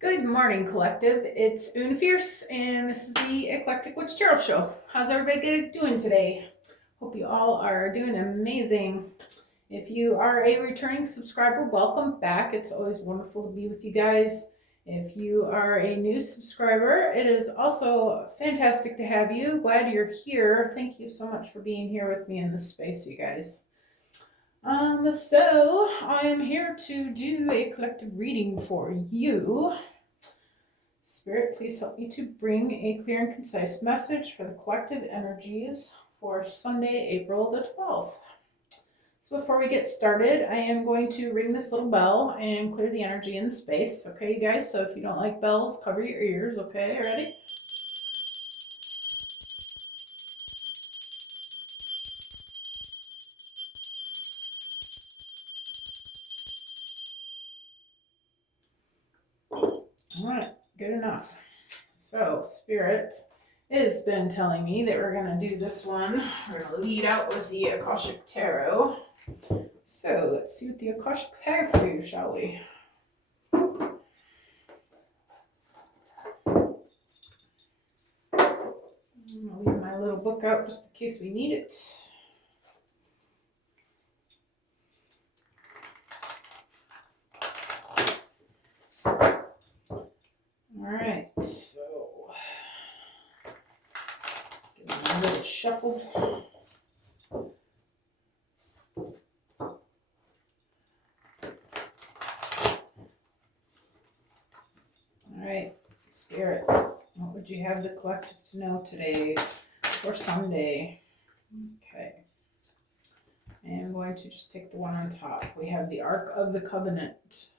Good morning, collective. It's Una Fierce, and this is the Eclectic Witch Tarot Show. How's everybody doing today? Hope you all are doing amazing. If you are a returning subscriber, welcome back. It's always wonderful to be with you guys. If you are a new subscriber, it is also fantastic to have you. Glad you're here. Thank you so much for being here with me in this space, you guys. So I am here to do a collective reading for you. Spirit, please help me to bring a clear and concise message for the collective energies for Sunday, April the 12th. So before we get started, I am going to ring this little bell and clear the energy in the space. Okay, you guys? So if you don't like bells, cover your ears. Okay, ready? All right, good enough. So Spirit has been telling me that we're going to do this one. We're going to lead out with the Akashic Tarot. So let's see what the Akashics have for you, shall we? I'll leave my little book out just in case we need it. Alright, so give it a little shuffle. Alright, Spirit, what would you have the collective to know today for Sunday? Okay. I am going to just take the one on top. We have the Ark of the Covenant.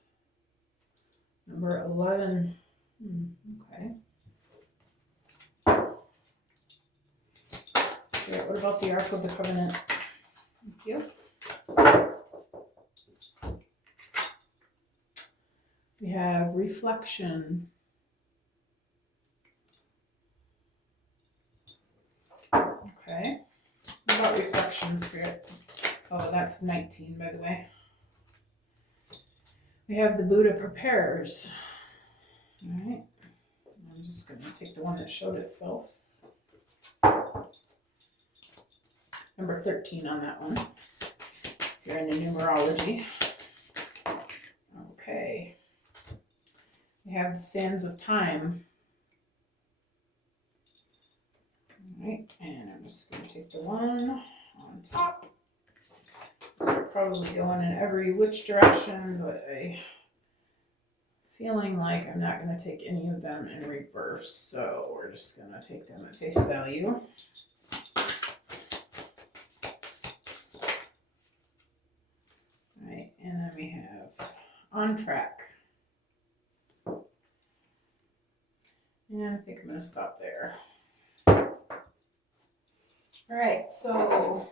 Number 11. Okay. Spirit, what about the Ark of the Covenant? Thank you. We have reflection. Okay. What about reflection, Spirit? Oh, that's 19, by the way. We have the Buddha prepares. All right. I'm just going to take the one that showed itself. Number 13 on that one. If you're into numerology. Okay. We have the sands of time. All right, and I'm just going to take the one on top. These are probably going in every which direction, but I feeling like I'm not going to take any of them in reverse, so we're just going to take them at face value. All right, and then we have on track. And I think I'm going to stop there. All right, so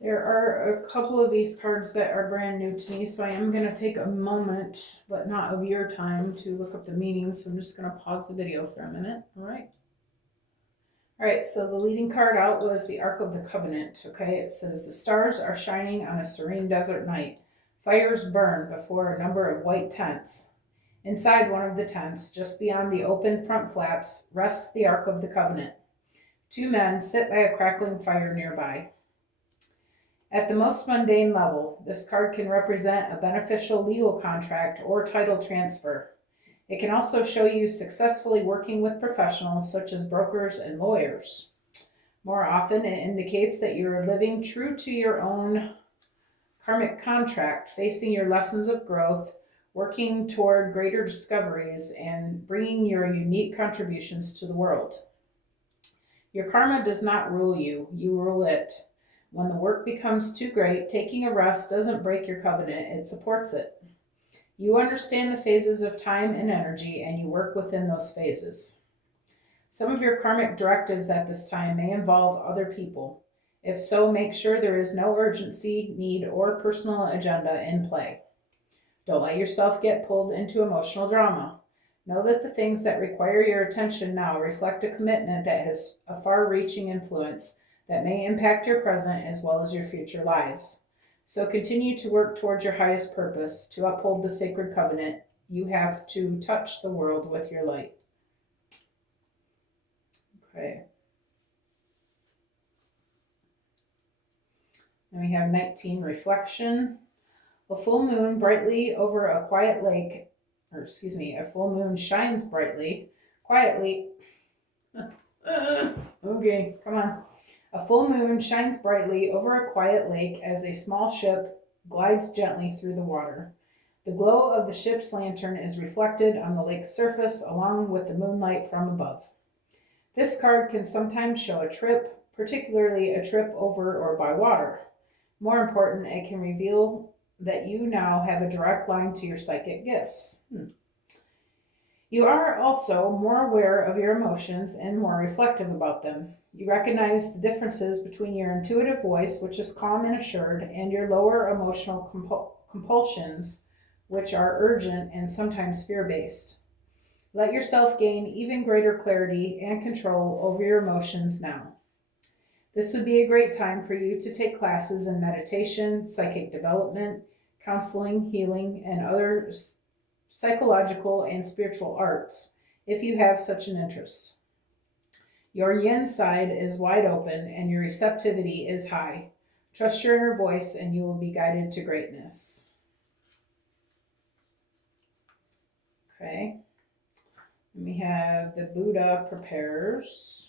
there are a couple of these cards that are brand new to me, so I am going to take a moment, but not of your time, to look up the meanings. So I'm just going to pause the video for a minute. All right. All right, so the leading card out was the Ark of the Covenant. Okay, it says the stars are shining on a serene desert night. Fires burn before a number of white tents. Inside one of the tents, just beyond the open front flaps, rests the Ark of the Covenant. Two men sit by a crackling fire nearby. At the most mundane level, this card can represent a beneficial legal contract or title transfer. It can also show you successfully working with professionals such as brokers and lawyers. More often, it indicates that you are living true to your own karmic contract, facing your lessons of growth, working toward greater discoveries, and bringing your unique contributions to the world. Your karma does not rule you, you rule it. When the work becomes too great, taking a rest doesn't break your covenant, it supports it. You understand the phases of time and energy, and you work within those phases. Some of your karmic directives at this time may involve other people. If so, make sure there is no urgency, need, or personal agenda in play. Don't let yourself get pulled into emotional drama. Know that the things that require your attention now reflect a commitment that has a far-reaching influence that may impact your present as well as your future lives. So continue to work towards your highest purpose, to uphold the sacred covenant You have to touch the world with your light. Okay. And we have 19, reflection. A full moon brightly over a quiet lake, or excuse me, a full moon shines brightly, quietly. Okay, come on. A full moon shines brightly over a quiet lake as a small ship glides gently through the water. The glow of the ship's lantern is reflected on the lake's surface along with the moonlight from above. This card can sometimes show a trip, particularly a trip over or by water. More important, it can reveal that you now have a direct line to your psychic gifts. You are also more aware of your emotions and more reflective about them. You recognize the differences between your intuitive voice, which is calm and assured, and your lower emotional compulsions, which are urgent and sometimes fear-based. Let yourself gain even greater clarity and control over your emotions now. This would be a great time for you to take classes in meditation, psychic development, counseling, healing, and other psychological and spiritual arts, if you have such an interest. Your yin side is wide open and your receptivity is high. Trust your inner voice and you will be guided to greatness. Okay. And we have the Buddha prepares.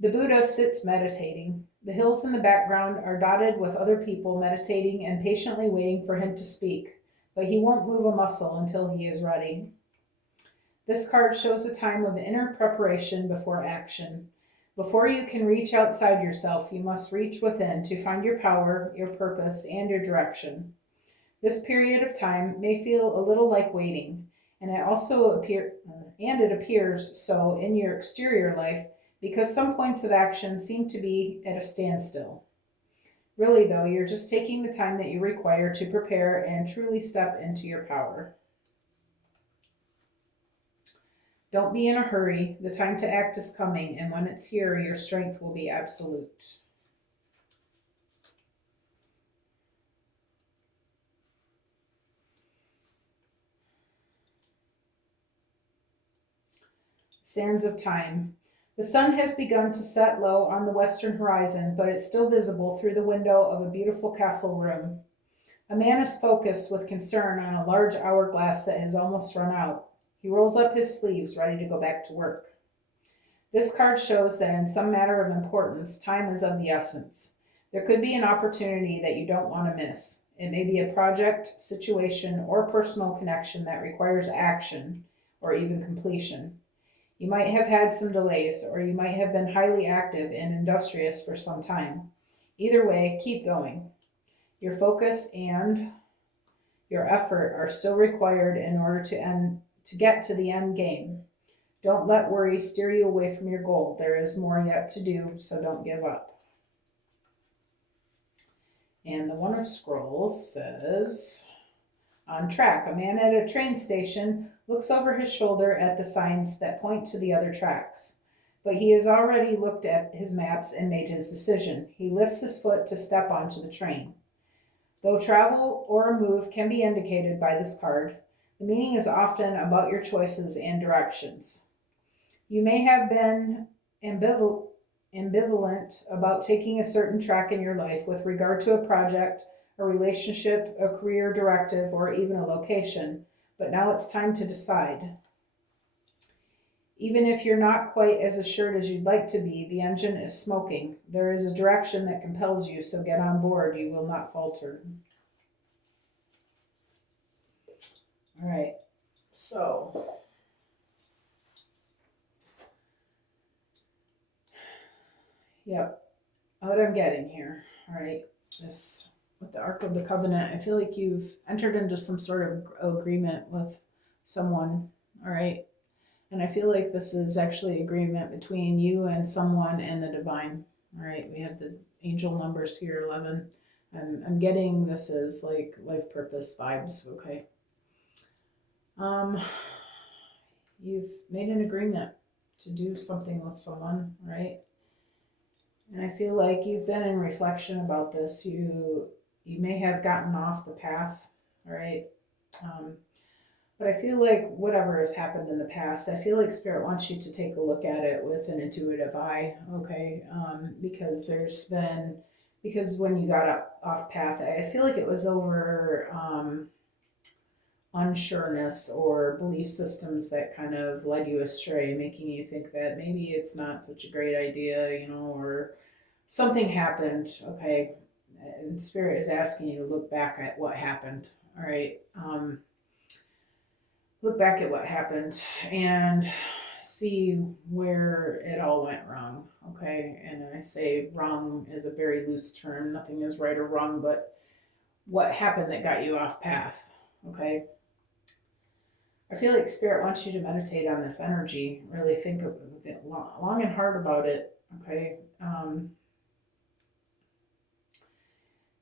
The Buddha sits meditating. The hills in the background are dotted with other people meditating and patiently waiting for him to speak, but he won't move a muscle until he is ready. This card shows a time of inner preparation before action. Before you can reach outside yourself, you must reach within to find your power, your purpose, and your direction. This period of time may feel a little like waiting, and it appears so in your exterior life because some points of action seem to be at a standstill. Really, though, you're just taking the time that you require to prepare and truly step into your power. Don't be in a hurry. The time to act is coming, and when it's here, your strength will be absolute. Sands of time. The sun has begun to set low on the western horizon, but it's still visible through the window of a beautiful castle room. A man is focused with concern on a large hourglass that has almost run out. He rolls up his sleeves, ready to go back to work. This card shows that in some matter of importance, time is of the essence. There could be an opportunity that you don't want to miss. It may be a project, situation, or personal connection that requires action or even completion. You might have had some delays, or you might have been highly active and industrious for some time. Either way, keep going. Your focus and your effort are still required in order to get to the end game. Don't let worry steer you away from your goal. There is more yet to do, so don't give up. And the One of Scrolls says, on track, a man at a train station looks over his shoulder at the signs that point to the other tracks. But he has already looked at his maps and made his decision. He lifts his foot to step onto the train. Though travel or a move can be indicated by this card, the meaning is often about your choices and directions. You may have been ambivalent about taking a certain track in your life with regard to a project, a relationship, a career directive, or even a location, but now it's time to decide. Even if you're not quite as assured as you'd like to be, the engine is smoking. There is a direction that compels you, so get on board. You will not falter. All right, so yep, what I'm getting here. All right, this with the Ark of the Covenant, I feel like you've entered into some sort of agreement with someone. All right, and I feel like this is actually agreement between you and someone and the divine. All right, we have the angel numbers here, 11. I'm getting this as like life purpose vibes. Okay. You've made an agreement to do something with someone, right? And I feel like you've been in reflection about this. You you may have gotten off the path, all right? But I feel like whatever has happened in the past, I feel like Spirit wants you to take a look at it with an intuitive eye, okay? Because because when you got up off path, I feel like it was over unsureness or belief systems that kind of led you astray, making you think that maybe it's not such a great idea, or something happened, okay? And Spirit is asking you to look back at what happened, all right? Look back at what happened and see where it all went wrong, okay? And I say wrong is a very loose term, nothing is right or wrong, but what happened that got you off path, okay? I feel like Spirit wants you to meditate on this energy, really think of it long and hard about it, okay?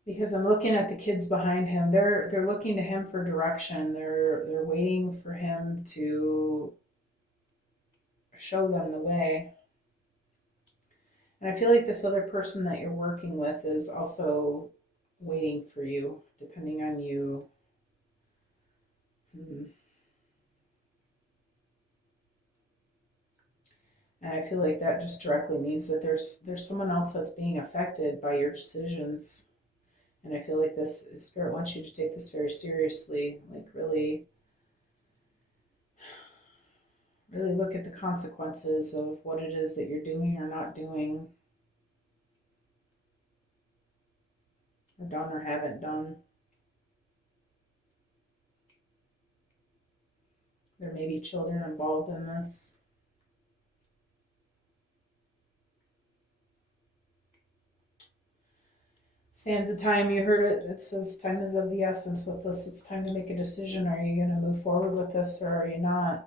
Because I'm looking at the kids behind him. They're looking to him for direction. They're waiting for him to show them the way. And I feel like this other person that you're working with is also waiting for you, depending on you. And I feel like that just directly means that there's someone else that's being affected by your decisions. And I feel like this Spirit wants you to take this very seriously, like really look at the consequences of what it is that you're doing or not doing, or done or haven't done. There may be children involved in this. Sands of time, you heard it. It says time is of the essence with this. It's time to make a decision. Are you going to move forward with this or are you not?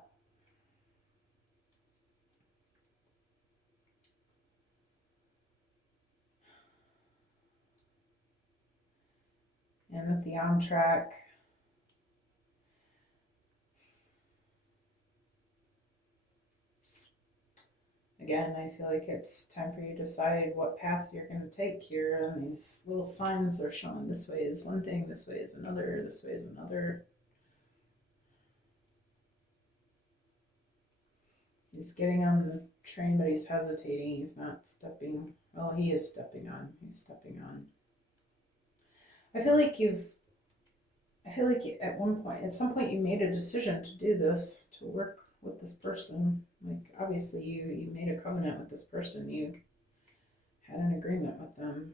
And with the on track, again, I feel like it's time for you to decide what path you're going to take here. And these little signs are showing this way is one thing, this way is another, this way is another. He's getting on the train, but he's hesitating. He's not stepping. Well, he is stepping on. He's stepping on. I feel like at some point you made a decision to do this, to work with this person. Like, obviously you made a covenant with this person. You had an agreement with them.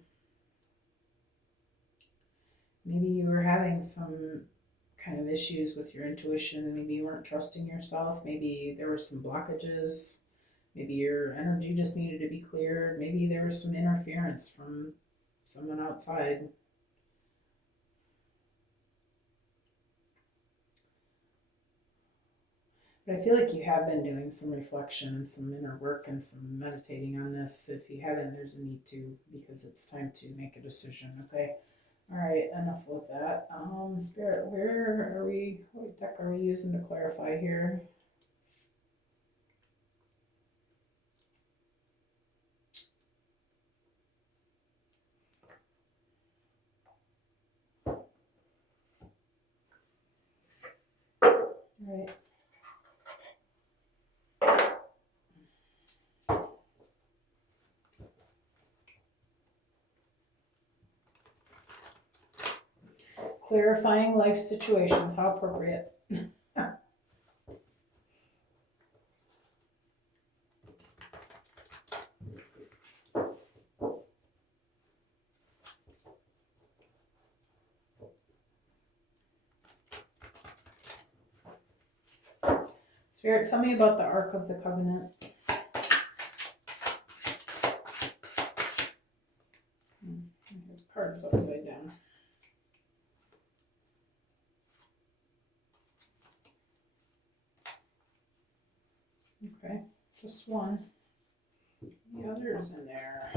Maybe you were having some kind of issues with your intuition. Maybe you weren't trusting yourself. Maybe there were some blockages. Maybe your energy just needed to be cleared. Maybe there was some interference from someone outside. But I feel like you have been doing some reflection and some inner work and some meditating on this. If you haven't, there's a need to, because it's time to make a decision, okay? All right, enough with that. Spirit, where are we? What deck are we using to clarify here? All right. Clarifying life situations, how appropriate. Spirit, tell me about the Ark of the Covenant. The card's upside down. Okay, just one. The other is in there.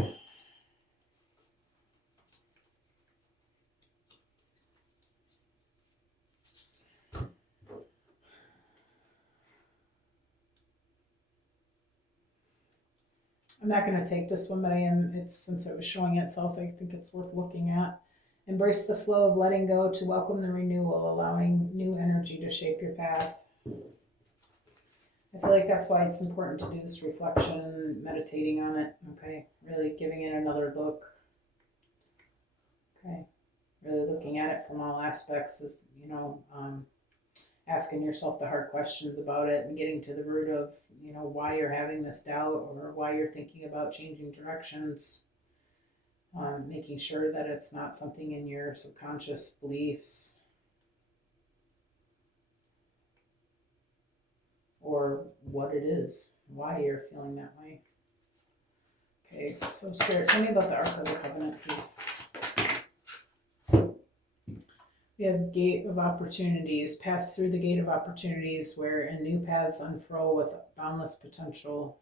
I'm not going to take this one, but since it was showing itself, I think it's worth looking at. Embrace the flow of letting go to welcome the renewal, allowing new energy to shape your path. I feel like that's why it's important to do this reflection, meditating on it, okay? Really giving it another look, okay? Really looking at it from all aspects is, asking yourself the hard questions about it and getting to the root of, why you're having this doubt or why you're thinking about changing directions. Making sure that it's not something in your subconscious beliefs or what it is, why you're feeling that way. Okay, so Spirit, tell me about the Ark of the Covenant, please. We have Gate of Opportunities. Pass through the Gate of Opportunities where new paths unfurl with boundless potential.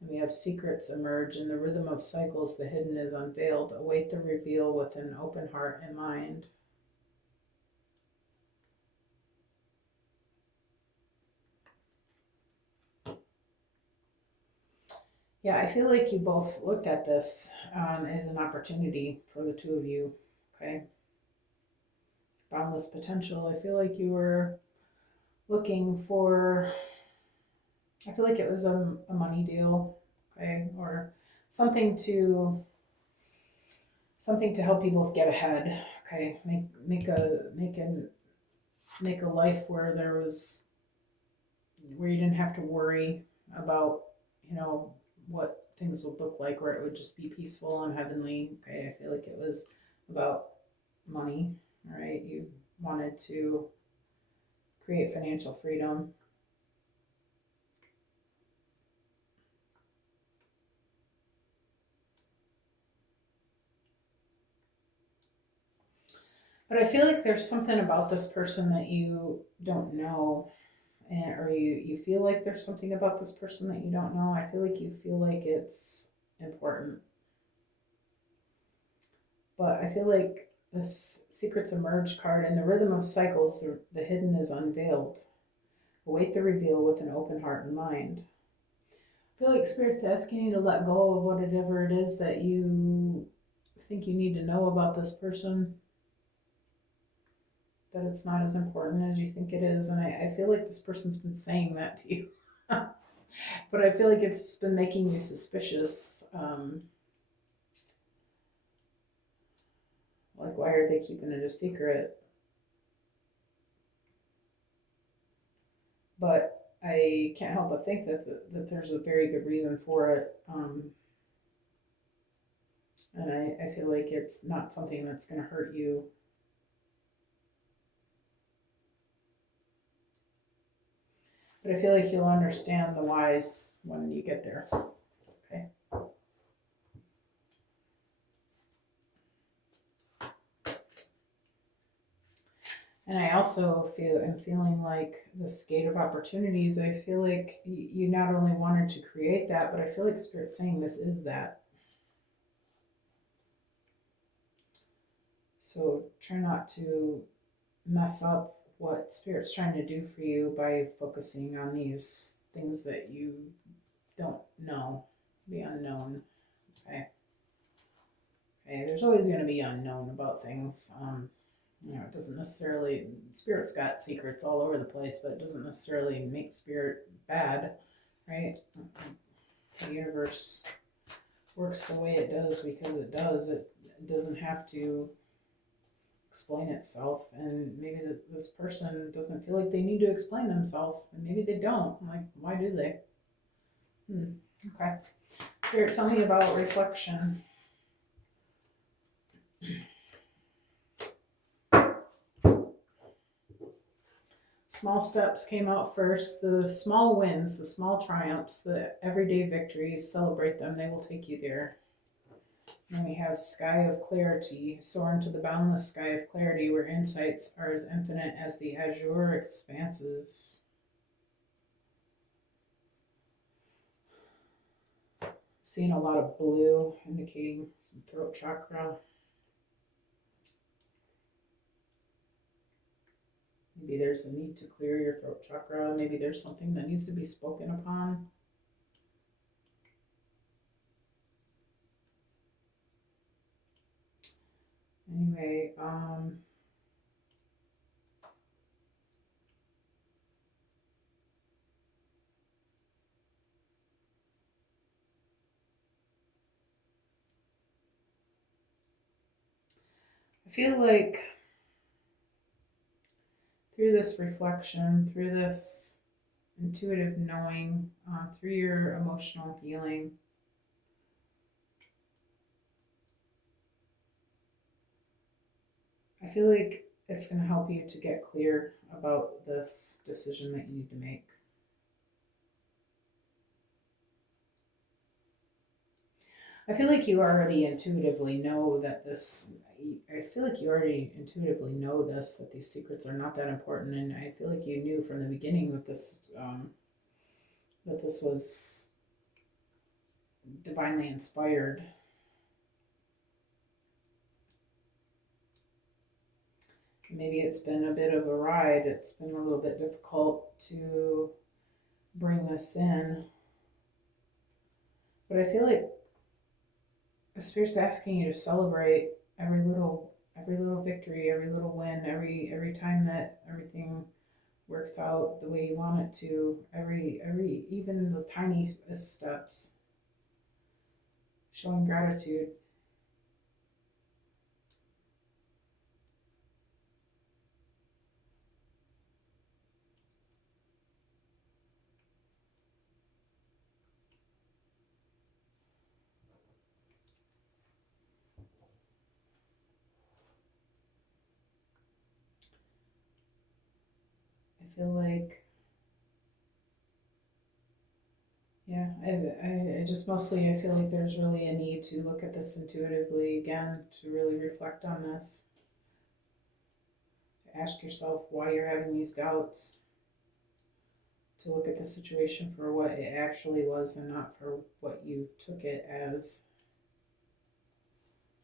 And we have Secrets emerge. In the rhythm of cycles, the hidden is unveiled. Await the reveal with an open heart and mind. Yeah, I feel like you both looked at this as an opportunity for the two of you, okay? Boundless potential. I feel like you were looking for, I feel like it was a money deal, okay? Or something to help you both get ahead, okay? Make a life where where you didn't have to worry about, what things would look like, where it would just be peaceful and heavenly. Okay, I feel like it was about money, all right? You wanted to create financial freedom. But I feel like there's something about this person that you don't know, or you feel like there's something about this person that you don't know. I feel like you feel like it's important. But I feel like this Secrets Emerge card, in the rhythm of cycles, the hidden is unveiled. Await the reveal with an open heart and mind. I feel like Spirit's asking you to let go of whatever it is that you think you need to know about this person, that it's not as important as you think it is. And I feel like this person's been saying that to you. But I feel like it's been making you suspicious. Like, why are they keeping it a secret? But I can't help but think that there's a very good reason for it. And I feel like it's not something that's going to hurt you. But I feel like you'll understand the whys when you get there. Okay. And I also am feeling like this Gate of Opportunities. I feel like you not only wanted to create that, but I feel like Spirit's saying this is that. So try not to mess up what Spirit's trying to do for you by focusing on these things that you don't know, the unknown. Okay. Okay, there's always going to be unknown about things. It doesn't necessarily, Spirit's got secrets all over the place, but it doesn't necessarily make Spirit bad, right? The universe works the way it does because it does. It doesn't have to explain itself, and maybe this person doesn't feel like they need to explain themselves, and maybe they don't. I'm like, why do they? Okay. Spirit, tell me about reflection. Small steps came out first. The small wins, the small triumphs, the everyday victories, celebrate them. They will take you there. And we have Sky of Clarity. Soar into the boundless sky of clarity where insights are as infinite as the azure expanses. Seeing a lot of blue, indicating some throat chakra. Maybe there's a need to clear your throat chakra. Maybe there's something that needs to be spoken upon. Anyway, I feel like through this reflection, through this intuitive knowing, through your emotional healing, I feel like it's going to help you to get clear about this decision that you need to make. I feel like you already intuitively know that this. I feel like you already intuitively know this, that these secrets are not that important, and I feel like you knew from the beginning that this was divinely inspired. Maybe it's been a bit of a ride. It's been a little bit difficult to bring this in, but I feel like the Spirit's asking you to celebrate every little victory, every little win, every time that everything works out the way you want it to, every even the tiniest steps. Showing gratitude. I feel like, yeah, I just mostly I feel like there's really a need to look at this intuitively again, to really reflect on this, to ask yourself why you're having these doubts, to look at the situation for what it actually was and not for what you took it as,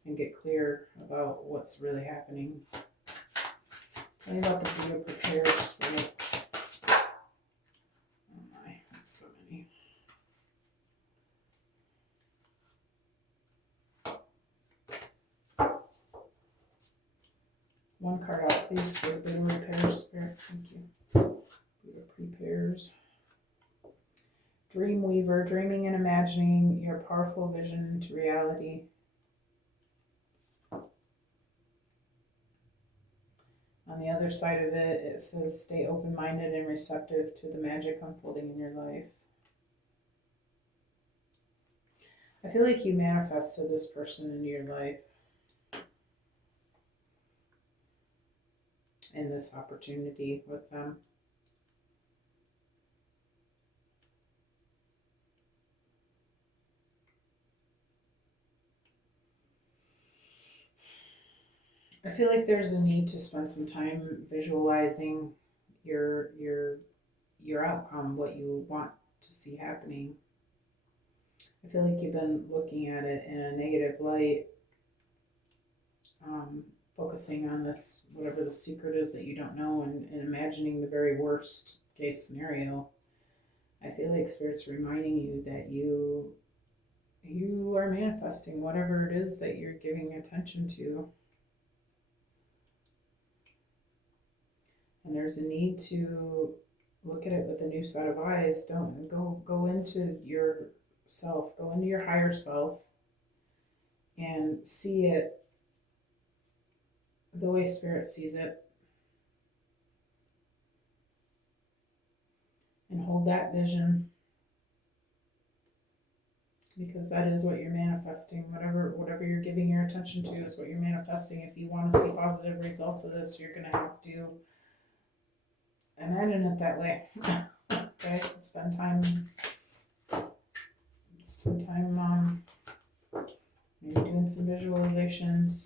and get clear about what's really happening. Tell me about the Buddha prepares for. Oh my, that's so many. One card out, please, for the Buddha repairs, Spirit. Thank you. Buddha prepares. Dreamweaver, dreaming and imagining your powerful vision into reality. On the other side of it, it says stay open-minded and receptive to the magic unfolding in your life. I feel like you manifested this person into your life and this opportunity with them. I feel like there's a need to spend some time visualizing your outcome, what you want to see happening. I feel like you've been looking at it in a negative light, focusing on this, whatever the secret is that you don't know, and imagining the very worst case scenario. I feel like Spirit's reminding you that you are manifesting whatever it is that you're giving attention to. And there's a need to look at it with a new set of eyes. Don't go into yourself, go into your higher self and see it the way Spirit sees it. And hold that vision, because that is what you're manifesting. Whatever you're giving your attention to is what you're manifesting. If you want to see positive results of this, you're going to have to imagine it that way. Okay, spend time maybe doing some visualizations,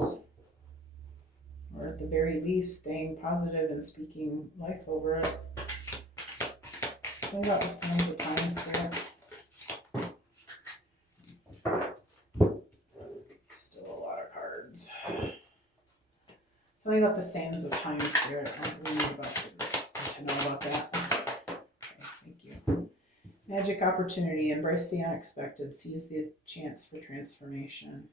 or at the very least staying positive and speaking life over it. Tell me about the signs of time, Spirit. Still a lot of cards. Tell me about the sands of time, Spirit. I really need to know about that. Okay, thank you. Magic opportunity. Embrace the unexpected. Seize the chance for transformation.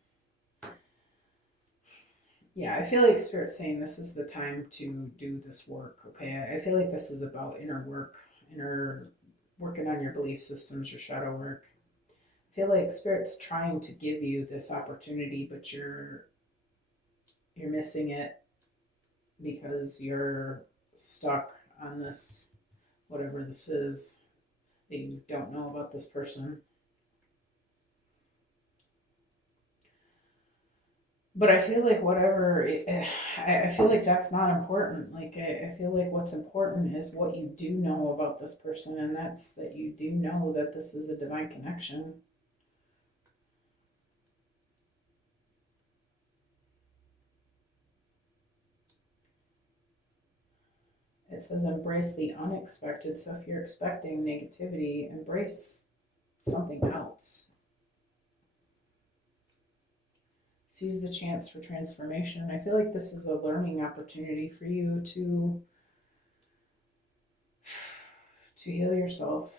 Yeah, I feel like Spirit's saying this is the time to do this work. Okay, I feel like this is about inner work, inner working on your belief systems, your shadow work. I feel like Spirit's trying to give you this opportunity, but you're missing it because you're stuck on this whatever this is that you don't know about this person. But I feel like I feel like that's not important. Like I feel like what's important is what you do know about this person, and that's that you do know that this is a divine connection. It says embrace the unexpected. So if you're expecting negativity, embrace something else. Seize the chance for transformation. I feel like this is a learning opportunity for you to heal yourself,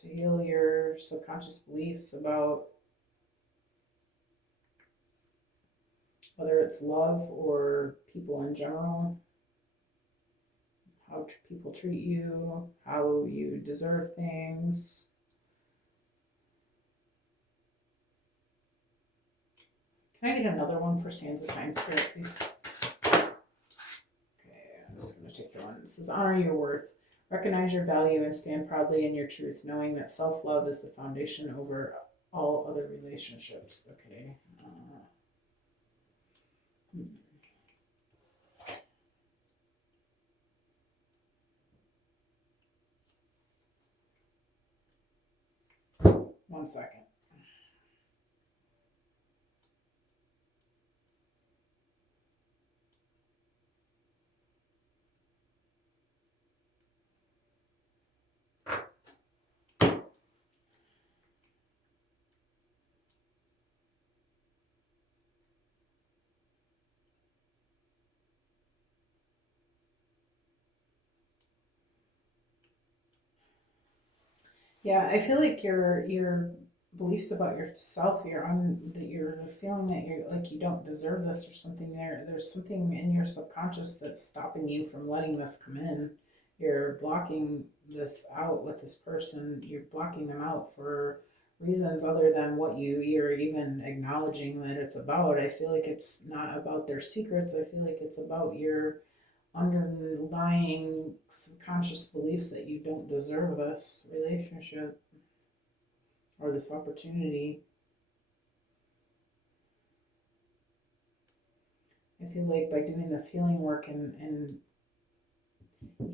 to heal your subconscious beliefs about whether it's love or people in general, how people treat you, how you deserve things. Can I get another one for Sands of Time Spirit, please? Okay, I'm just going to take the one. It says, honor your worth. Recognize your value and stand proudly in your truth, knowing that self-love is the foundation over all other relationships. Okay. Hmm. 1 second. Yeah, I feel like your beliefs about yourself, you're feeling that you're like you don't deserve this or something. There's something in your subconscious that's stopping you from letting this come in. You're blocking this out with this person. You're blocking them out for reasons other than what you're even acknowledging that it's about. I feel like it's not about their secrets. I feel like it's about your underlying subconscious beliefs that you don't deserve this relationship or this opportunity. I feel like by doing this healing work and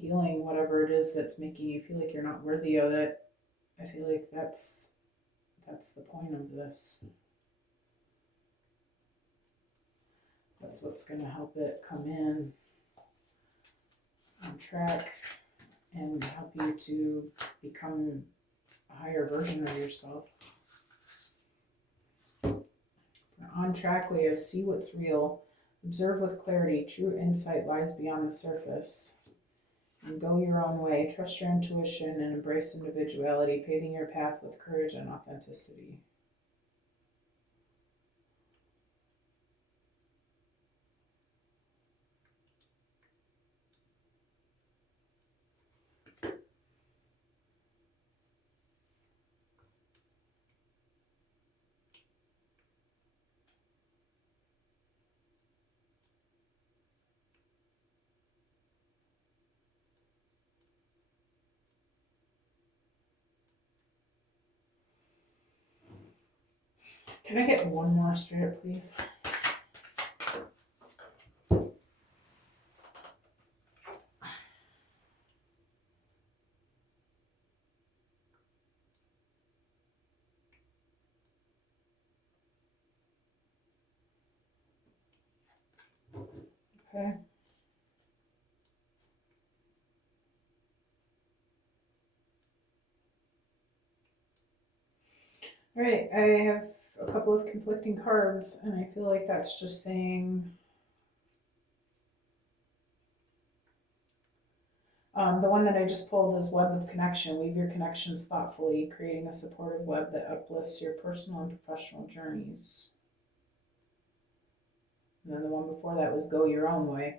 healing whatever it is that's making you feel like you're not worthy of it, I feel like that's the point of this. That's what's going to help it come in on track and help you to become a higher version of yourself. On track, we have see what's real, observe with clarity, true insight lies beyond the surface, and go your own way, trust your intuition, and embrace individuality, paving your path with courage and authenticity. Can I get one more spirit, please? Okay. All right, I have a couple of conflicting cards, and I feel like that's just saying the one that I just pulled is Web of Connection. Weave your connections thoughtfully, creating a supportive web that uplifts your personal and professional journeys. And then the one before that was go your own way.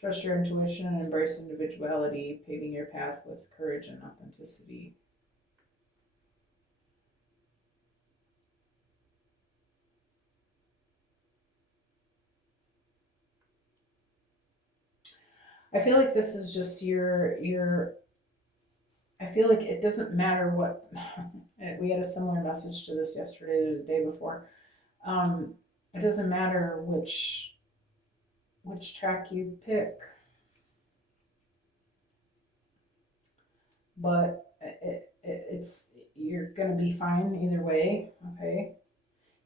Trust your intuition and embrace individuality, paving your path with courage and authenticity. I feel like this is just your I feel like it doesn't matter what we had a similar message to this yesterday or the day before. It doesn't matter which track you pick, but it's you're gonna be fine either way. Okay,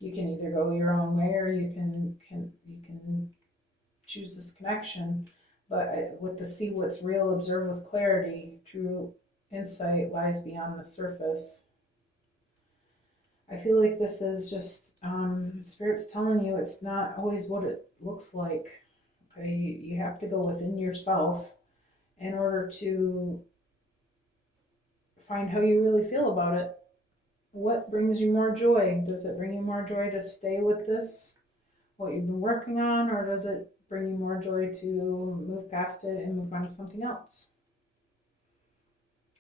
you can either go your own way or you can choose this connection. But with the see what's real, observe with clarity, true insight lies beyond the surface. I feel like this is just Spirit's telling you it's not always what it looks like. Okay, you have to go within yourself in order to find how you really feel about it. What brings you more joy? Does it bring you more joy to stay with this, what you've been working on, or does it bring you more joy to move past it and move on to something else?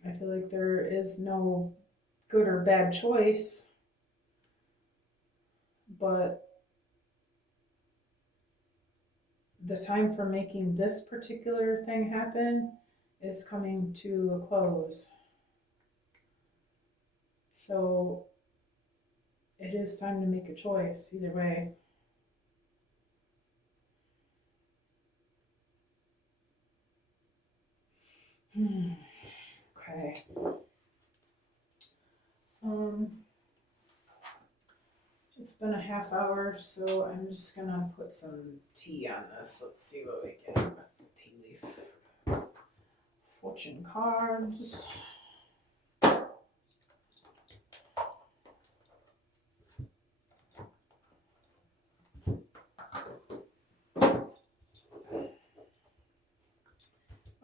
I feel like there is no good or bad choice, but the time for making this particular thing happen is coming to a close. So it is time to make a choice either way. Okay. It's been a half hour, so I'm just gonna put some tea on this. Let's see what we get with the tea leaf. Fortune cards.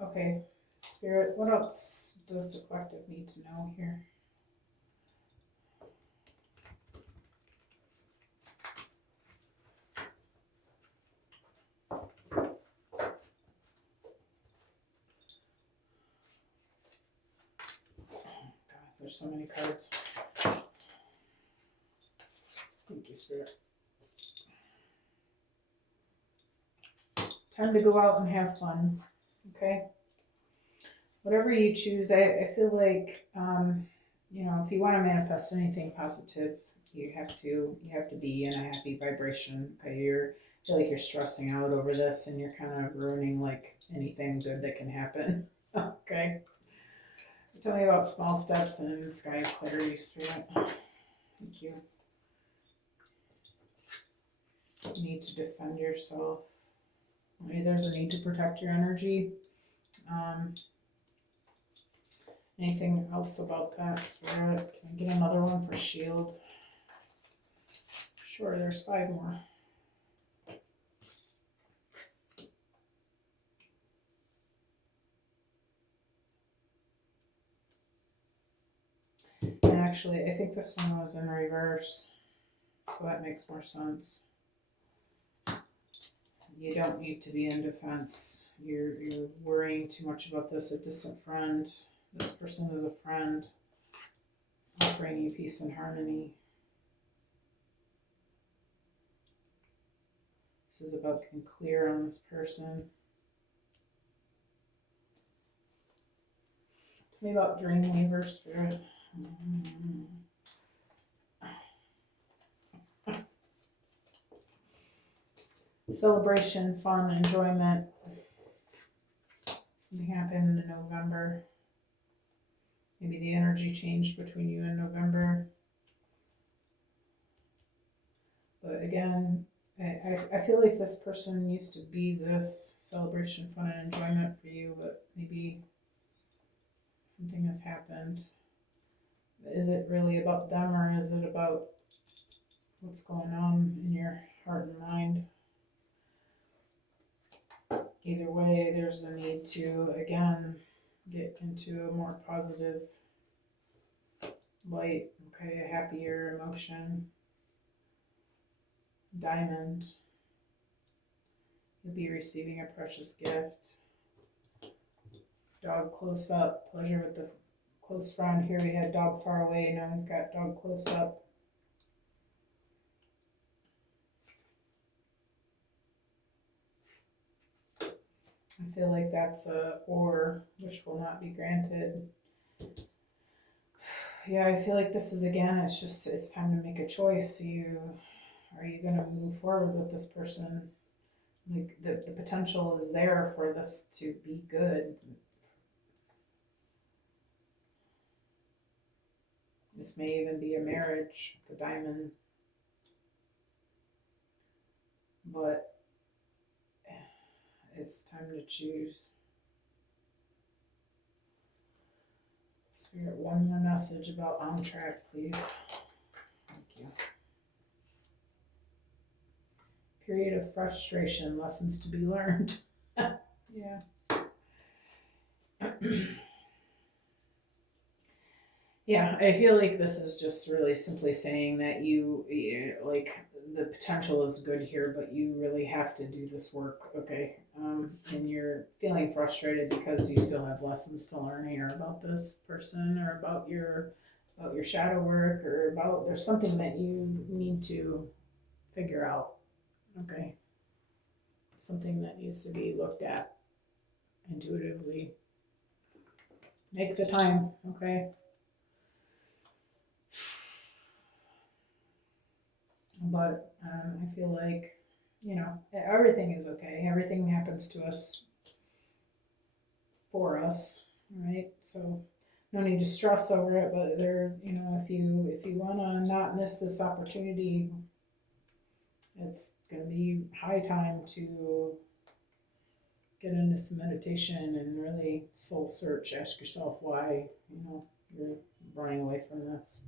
Okay, Spirit, what else does the collective need to know here? There's so many cards. Thank you, Spirit. Time to go out and have fun, okay? Whatever you choose, I feel like, if you want to manifest anything positive, you have to be in a happy vibration, okay? I feel like you're stressing out over this and you're kind of ruining like anything good that can happen, okay? Tell me about small steps in sky of clarity, Spirit. Thank you. You need to defend yourself. Maybe there's a need to protect your energy. Anything else about that, Spirit? Can I get another one for shield? Sure, there's 5 more. And actually, I think this one was in reverse, so that makes more sense. You don't need to be in defense. You're worrying too much about this. A distant friend. This person is a friend offering you peace and harmony. This is about getting clear on this person. Tell me about Dreamweaver, Spirit. Celebration, fun, enjoyment. Something happened in November. Maybe the energy changed between you and November. But again, I feel like this person used to be this celebration, fun, and enjoyment for you, but maybe something has happened. Is it really about them, or is it about what's going on in your heart and mind? Either way, there's a need to, again, get into a more positive light, okay, a happier emotion. Diamond. You'll be receiving a precious gift. Dog close up, pleasure with the close friend. Here we had dog far away, now we've got dog close up. I feel like that's a or, which will not be granted. Yeah, I feel like this is again, it's time to make a choice. Are you gonna move forward with this person? Like the potential is there for this to be good. This may even be a marriage, the diamond. But it's time to choose. Spirit, one more message about on track, please. Thank you. Period of frustration, lessons to be learned. Yeah. Yeah, I feel like this is just really simply saying that like the potential is good here, but you really have to do this work, okay? And you're feeling frustrated because you still have lessons to learn here about this person or about your shadow work or about there's something that you need to figure out, okay? Something that needs to be looked at intuitively. Make the time, okay? But I feel like, everything is okay. Everything happens to us for us, right? So no need to stress over it. But if you want to not miss this opportunity, it's going to be high time to get into some meditation and really soul search. Ask yourself why you're running away from this.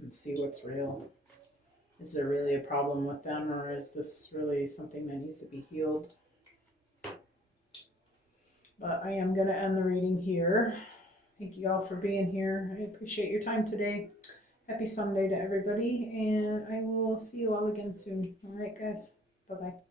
And see what's real. Is there really a problem with them, or is this really something that needs to be healed? But I am going to end the reading here. Thank you all for being here. I appreciate your time today. Happy Sunday to everybody, and I will see you all again soon. All right, guys. Bye-bye.